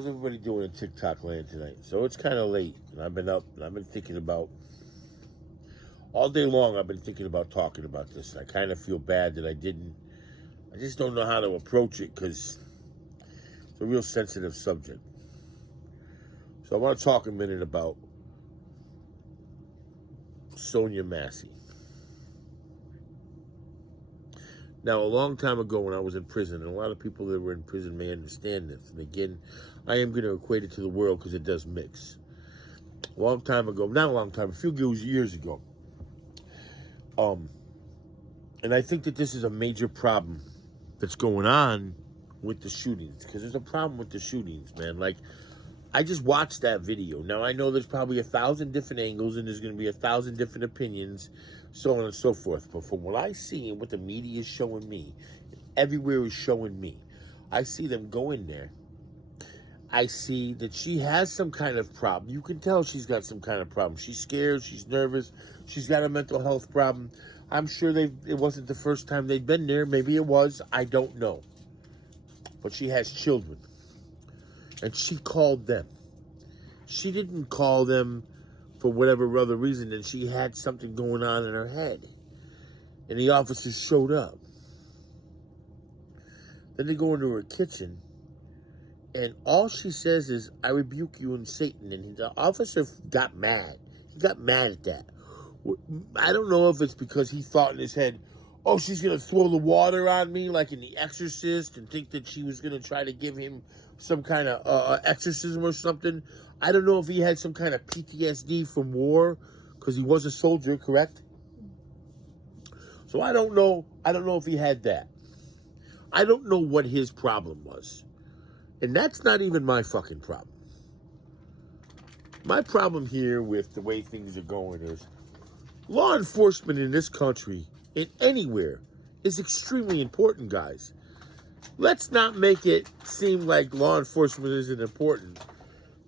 how's everybody doing in TikTok land tonight? So it's kind of late, and I've been up, and I've been thinking about, all day long I've been thinking about talking about this. I kind of feel bad that I didn't. I just don't know how to approach it because it's a real sensitive subject. So I want to talk a minute about Sonia Massey. Now, a long time ago when I was in prison, and a lot of people that were in prison may understand this, and again, I am going to equate it to the world because it does mix. A long time ago, not a long time, a few years ago, and I think that this is a major problem that's going on with the shootings, because there's a problem with the shootings, man. Like, I just watched that video. Now, I know there's probably 1,000 different angles, and there's going to be 1,000 different opinions, so on and so forth. But from what I see and what the media is showing me, everywhere is showing me, I see them go in there. I see that she has some kind of problem. You can tell she's got some kind of problem. She's scared. She's nervous. She's got a mental health problem. I'm sure it wasn't the first time they'd been there. Maybe it was. I don't know. But she has children. And she called them. She didn't call them for whatever other reason than she had something going on in her head. And the officers showed up. Then they go into her kitchen. And all she says is, "I rebuke you in Satan." And the officer got mad. He got mad at that. I don't know if it's because he thought in his head, oh, she's going to throw the water on me like in The Exorcist and think that she was going to try to give him some kind of exorcism or something. I don't know if he had some kind of PTSD from war because he was a soldier, correct? So I don't know. I don't know if he had that. I don't know what his problem was. And that's not even my fucking problem. My problem here with the way things are going is law enforcement in this country, in anywhere, is extremely important, guys. Let's not make it seem like law enforcement isn't important.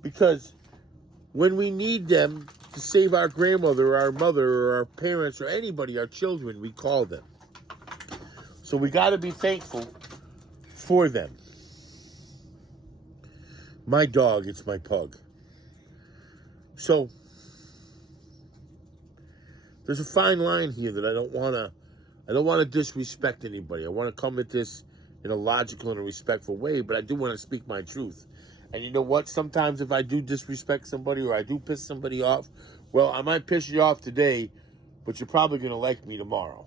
Because when we need them to save our grandmother or our mother or our parents or anybody, our children, we call them. So we got to be thankful for them. My dog, it's my pug. So there's a fine line here that I don't want to disrespect anybody. I want to come at this in a logical and a respectful way, but I do want to speak my truth. And you know what? Sometimes if I do disrespect somebody or I do piss somebody off, well, I might piss you off today, but you're probably going to like me tomorrow.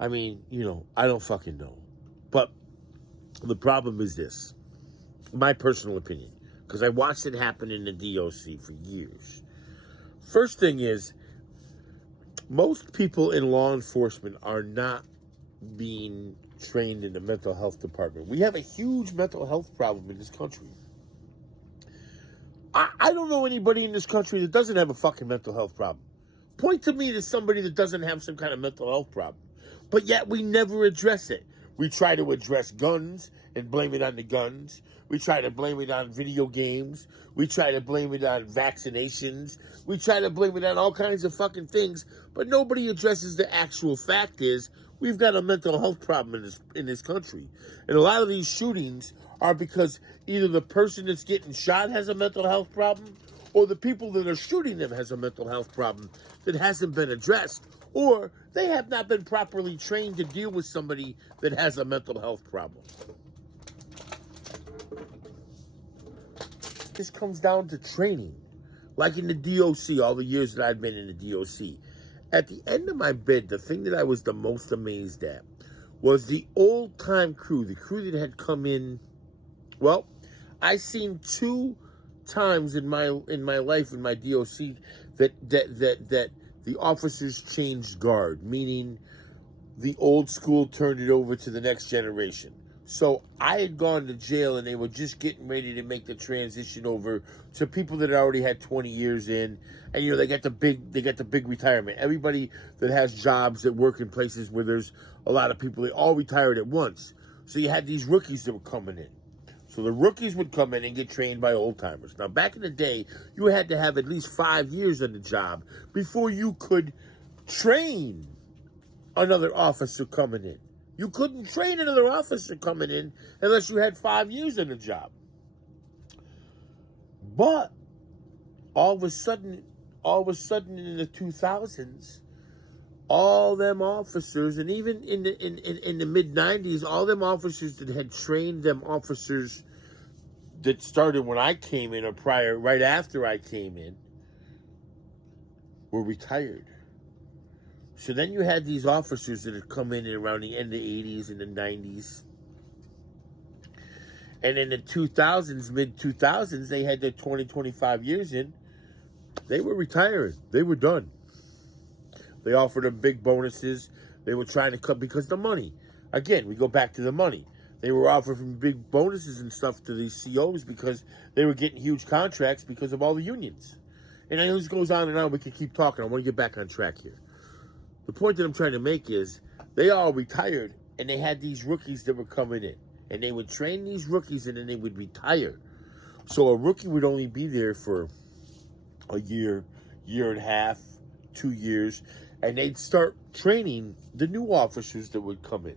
I mean, I don't fucking know. But the problem is this, my personal opinion, because I watched it happen in the DOC for years. First thing is, most people in law enforcement are not being trained in the mental health department. We have a huge mental health problem in this country. I don't know anybody in this country that doesn't have a fucking mental health problem. Point to me to somebody that doesn't have some kind of mental health problem. But yet we never address it. We try to address guns and blame it on the guns. We try to blame it on video games. We try to blame it on vaccinations. We try to blame it on all kinds of fucking things. But nobody addresses the actual fact is we've got a mental health problem in this country. And a lot of these shootings are because either the person that's getting shot has a mental health problem or the people that are shooting them has a mental health problem that hasn't been addressed. Or they have not been properly trained to deal with somebody that has a mental health problem. This comes down to training. Like in the DOC, all the years that I've been in the DOC. At the end of my bid, the thing that I was the most amazed at was the old-time crew, the crew that had come in. Well, I seen 2 times in my life in my DOC that the officers changed guard, meaning the old school turned it over to the next generation. So I had gone to jail and they were just getting ready to make the transition over to people that already had 20 years in. And they got the big retirement. Everybody that has jobs that work in places where there's a lot of people, they all retired at once. So you had these rookies that were coming in. So the rookies would come in and get trained by old timers. Now back in the day, you had to have at least 5 years on the job before you could train another officer coming in. You couldn't train another officer coming in unless you had 5 years in the job. But all of a sudden in the 2000s, all them officers, and even in the mid 90s, all them officers that had trained them officers that started when I came in or prior, right after I came in, were retired. So then you had these officers that had come in around the end of the 80s and the 90s. And in the 2000s, mid-2000s, they had their 20, 25 years in. They were retiring. They were done. They offered them big bonuses. They were trying to cut because the money. Again, we go back to the money. They were offering big bonuses and stuff to these COs because they were getting huge contracts because of all the unions. And I know this goes on and on. We can keep talking. I want to get back on track here. The point that I'm trying to make is they all retired, and they had these rookies that were coming in. And they would train these rookies, and then they would retire. So a rookie would only be there for a year, year and a half, 2 years. And they'd start training the new officers that would come in.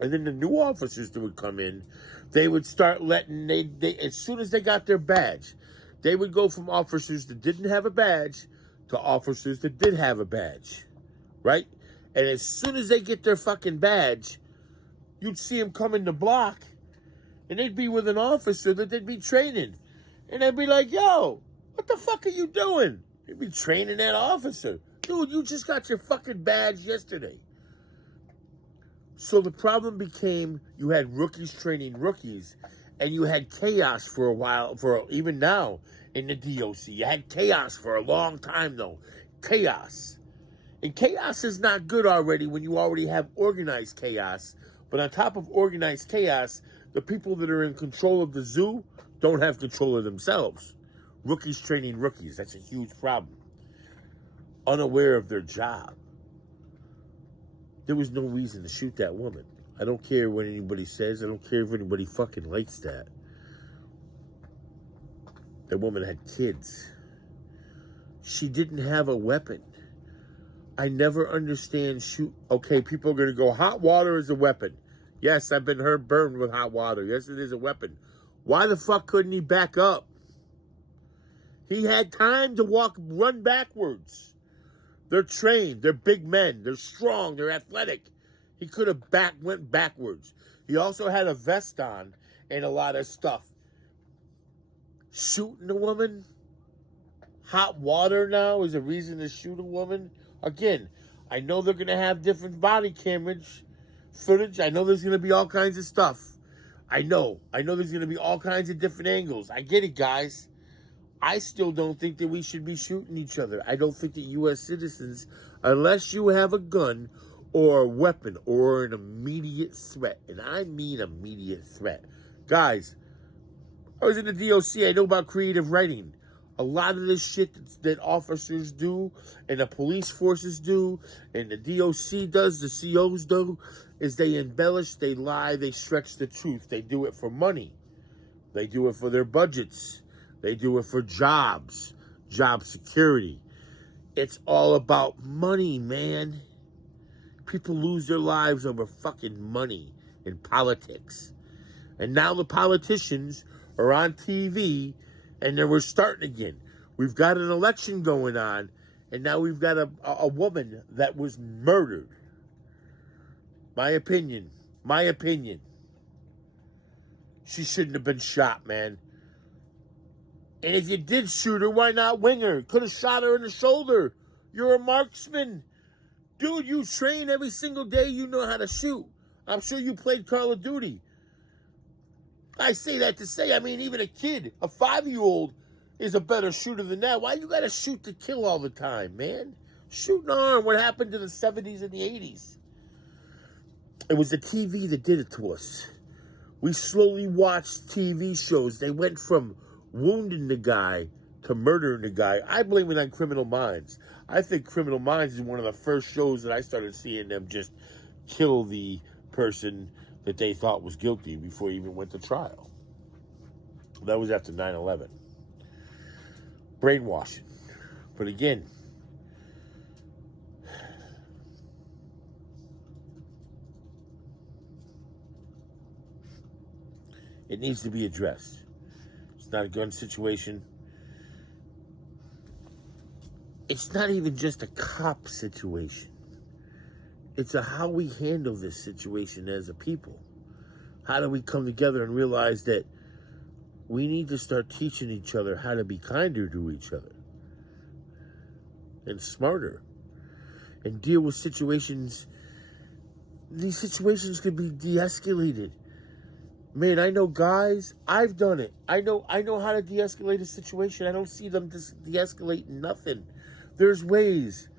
And then the new officers that would come in, they would start letting, they as soon as they got their badge, they would go from officers that didn't have a badge to officers that did have a badge. Right? And as soon as they get their fucking badge, you'd see them come in the block, and they'd be with an officer that they'd be training. And they'd be like, yo, what the fuck are you doing? They'd be training that officer. Dude, you just got your fucking badge yesterday. So the problem became you had rookies training rookies, and you had chaos for a while, even now in the DOC. You had chaos for a long time, though. Chaos. And chaos is not good already when you already have organized chaos. But on top of organized chaos, the people that are in control of the zoo don't have control of themselves. Rookies training rookies. That's a huge problem. Unaware of their job. There was no reason to shoot that woman. I don't care what anybody says. I don't care if anybody fucking likes that. That woman had kids. She didn't have a weapon. I never understand okay, people are going to go, hot water is a weapon. Yes, I've been burned with hot water. Yes, it is a weapon. Why the fuck couldn't he back up? He had time to run backwards. They're trained. They're big men. They're strong. They're athletic. He could have went backwards. He also had a vest on and a lot of stuff. Shooting a woman? Hot water now is a reason to shoot a woman? Again, I know they're going to have different body camera footage. I know there's going to be all kinds of stuff. I know there's going to be all kinds of different angles. I get it, guys. I still don't think that we should be shooting each other. I don't think that U.S. citizens, unless you have a gun or a weapon or an immediate threat, and I mean immediate threat. Guys, I was in the DOC. I know about creative writing. A lot of this shit that officers do and the police forces do and the DOC does, the COs do, is they embellish, they lie, they stretch the truth. They do it for money. They do it for their budgets. They do it for jobs, job security. It's all about money, man. People lose their lives over fucking money in politics. And now the politicians are on TV, and then we're starting again. We've got an election going on, and now we've got a woman that was murdered. My opinion. She shouldn't have been shot, man. And if you did shoot her, why not wing her? Could have shot her in the shoulder. You're a marksman. Dude, you train every single day. You know how to shoot. I'm sure you played Call of Duty. I say that to say, I mean, even a kid, a 5-year-old, is a better shooter than that. Why you gotta shoot to kill all the time, man? Shoot an arm. What happened to the 70s and the 80s? It was the TV that did it to us. We slowly watched TV shows. They went from wounding the guy to murdering the guy. I blame it on Criminal Minds. I think Criminal Minds is one of the first shows that I started seeing them just kill the person that they thought was guilty before he even went to trial. That was after 9/11. Brainwashing. But again, It needs to be addressed. It's not a gun situation. It's not even just a cop situation. It's a how we handle this situation as a people. How do we come together and realize that we need to start teaching each other how to be kinder to each other and smarter and deal with situations. These situations could be de-escalated. Man, I know guys, I've done it. I know how to de-escalate a situation. I don't see them de-escalating nothing. There's ways.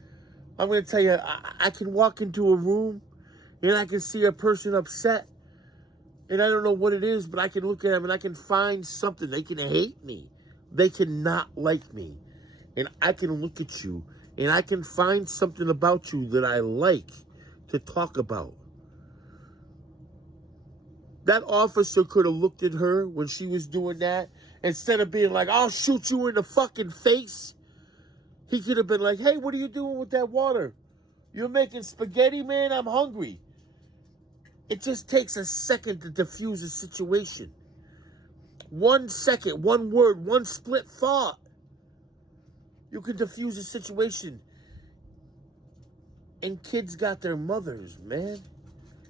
I'm going to tell you, I can walk into a room and I can see a person upset. And I don't know what it is, but I can look at them and I can find something. They can hate me. They can not like me. And I can look at you and I can find something about you that I like to talk about. That officer could have looked at her when she was doing that. Instead of being like, I'll shoot you in the fucking face. He could have been like, hey, what are you doing with that water? You're making spaghetti, man? I'm hungry. It just takes a second to diffuse a situation. 1 second, one word, one split thought. You can diffuse a situation. And kids got their mothers, man.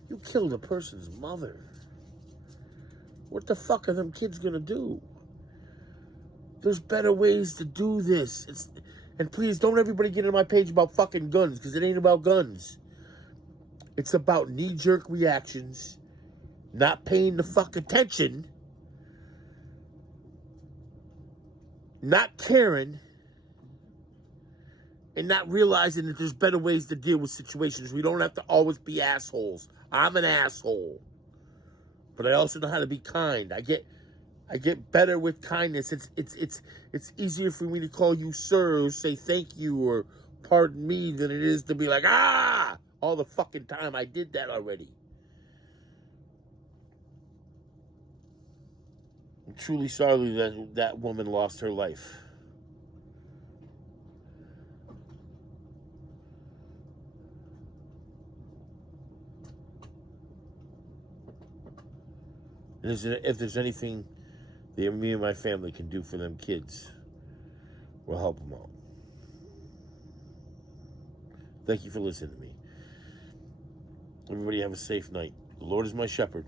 You killed a person's mother. What the fuck are them kids gonna do? There's better ways to do this. And please, don't everybody get on my page about fucking guns, because it ain't about guns. It's about knee-jerk reactions, not paying the fuck attention, not caring, and not realizing that there's better ways to deal with situations. We don't have to always be assholes. I'm an asshole. But I also know how to be kind. I get better with kindness. It's easier for me to call you sir or say thank you or pardon me than it is to be like, all the fucking time. I did that already. I'm truly sorry that woman lost her life. And if there's anything that me and my family can do for them kids, we'll help them out. Thank you for listening to me. Everybody have a safe night. The Lord is my shepherd.